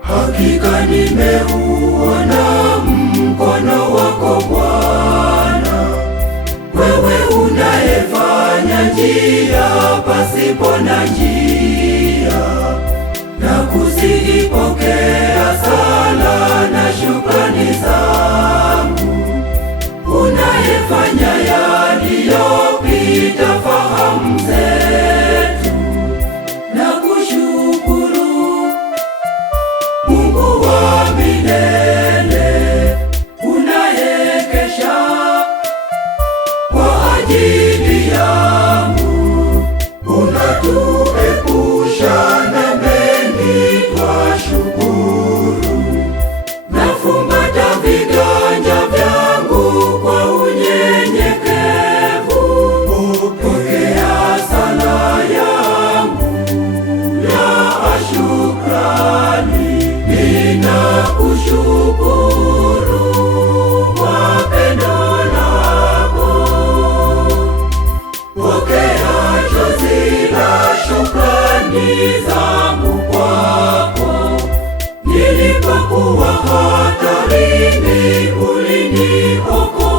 Hakika nimeuona mkono wako Bwana, wewe unayefanya njia pasipo na njia, na kuziipokea sala na shukrani zangu, unayefanya yaliyopita fahamu zetu, na kushukuru Mungu wa milele, unayekesha kwa ajili yangu, unatuepusha na mengi twashukuru. Nafumbata viganja vyangu kwa unyenyekevu, pokea sala yangu ya shukrani. Ninakushukuru kwa pendo lako, pokea chozi la shukrani zangu kwako. Nilipokuwa hatarini uliniokoa,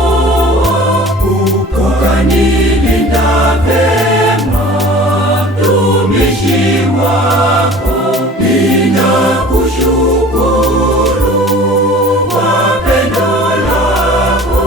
ukanilinda vema mtumishi wako. Ninakushukuru kwa pendo lako.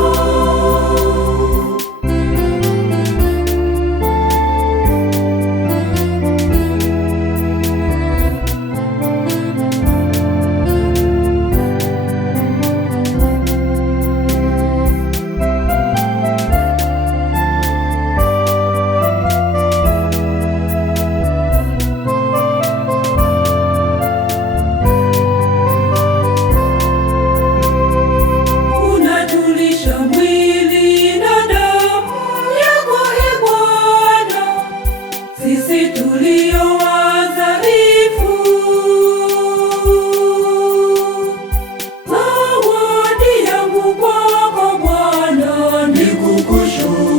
Sisi tulio wadhaifu, zawadi yangu kwako Bwana ni kukushukuru.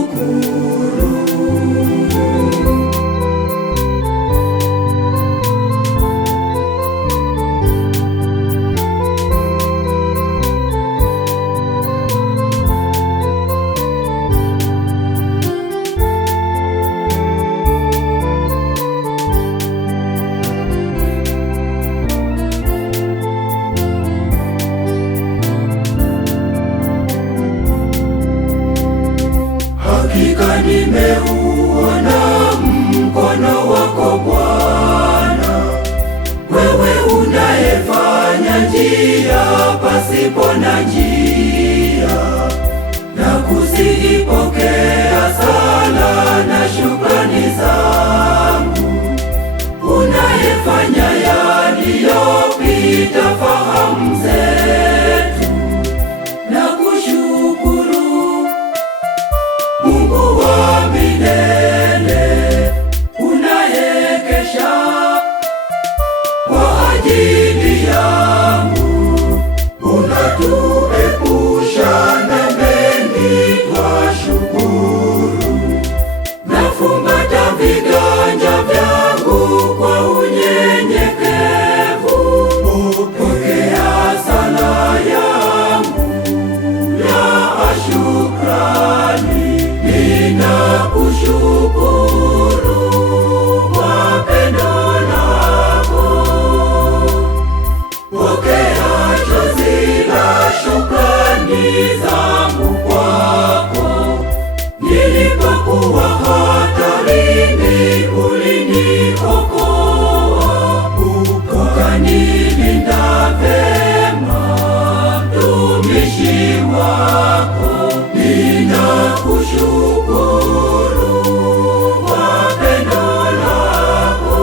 Hakika nimeuona mkono wako Bwana, wewe unayefanya njia pasipo na njia, na kuziipokea sala na shukrani zangu, unayefanya yaliyopita fahamu zetu, na kushukuru Mungu wa milele, unayekesha kwa ajili yangu, unatuepusha na mengi twashukuru. Nafumbata viganja vyangu kwa unyenyekevu, pokea sala yangu ya shukrani. Ninakushukuru kwa pendo lako, pokea chozi la shukrani zangu kwako. Nilipokuwa hatarini uliniokoa, ukanilinda vema mtumishi wako. Ninakushukuru kwa pendo lako.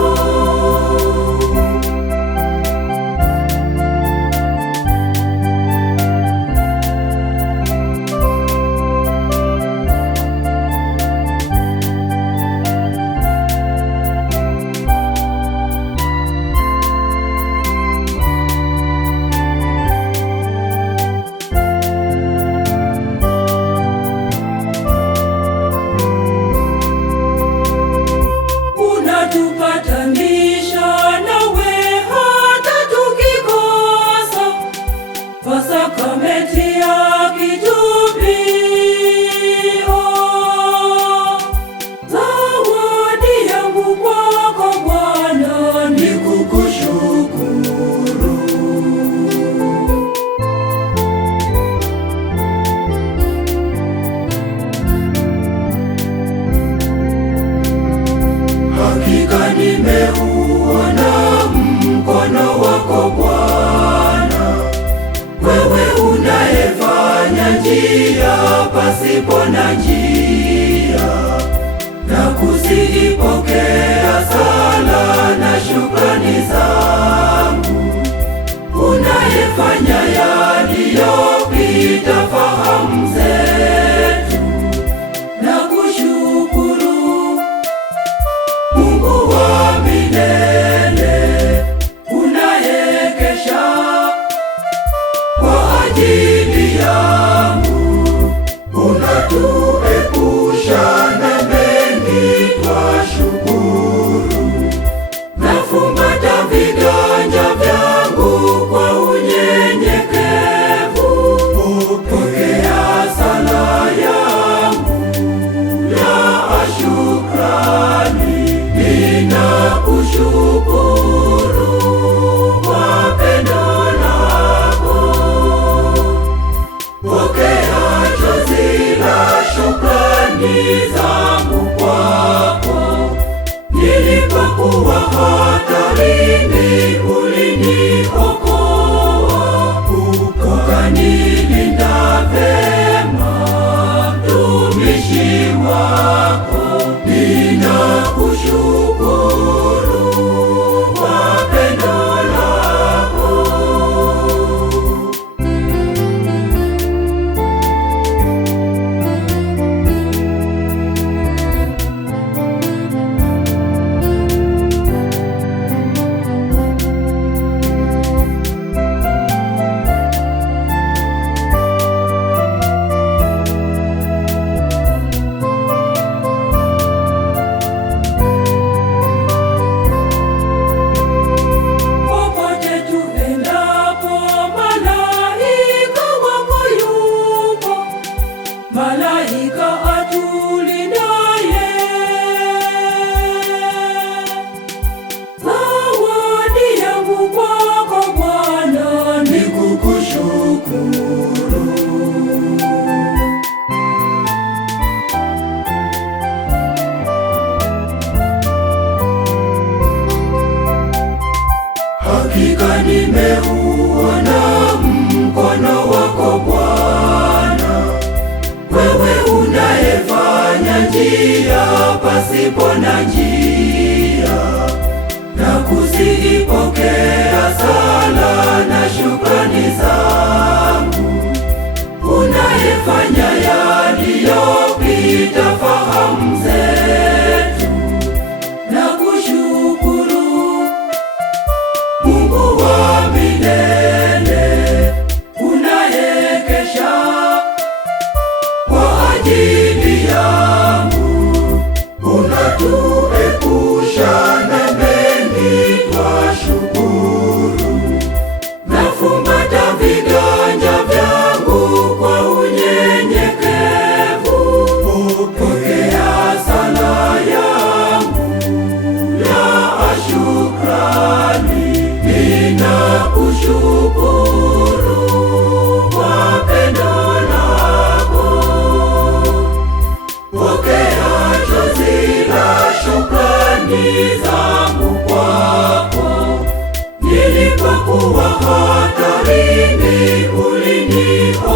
njia pasipo na njia, na kuzipokea sala na shukrani zangu, unayefanya yaliyopita fahamu zetu, na kushukuru Mungu wa milele, unayekesha kwa ajili yangu, unatuepusha na mengi twashukuru. Nafumbata viganja vyangu kwa unyenyekevu, pokea sala yangu ya shukrani. Ninakushukuru kwa pendo lako, pokea chozi la shukrani zangu kwako. Nilipokuwa hatarini uliniokoa, ukanilinda vema mtumishi wako. Ninakushukuru kwa pendo lako. Malaika atulindaye, zawadi yangu kwako Bwana ni kukushukuru. Hakika nimeuona mkono wako Bwana, wewe unayefanya njia pasipo na njia, na kuzipokea sala na shukrani zangu, unayefanya yaliyopita fahamu zetu, na kushukuru Mungu wa milele, unayekesha kwa ajili yangu, unatuepusha na mengi twashukuru. Nafumbata viganja vyangu kwa unyenyekevu, pokea sala yangu ya shukrani. Ninakushukuru kwa pendo lako, pokea chozi la shukrani zangu kwako. Nilipokuwa hatarini uliniokoa,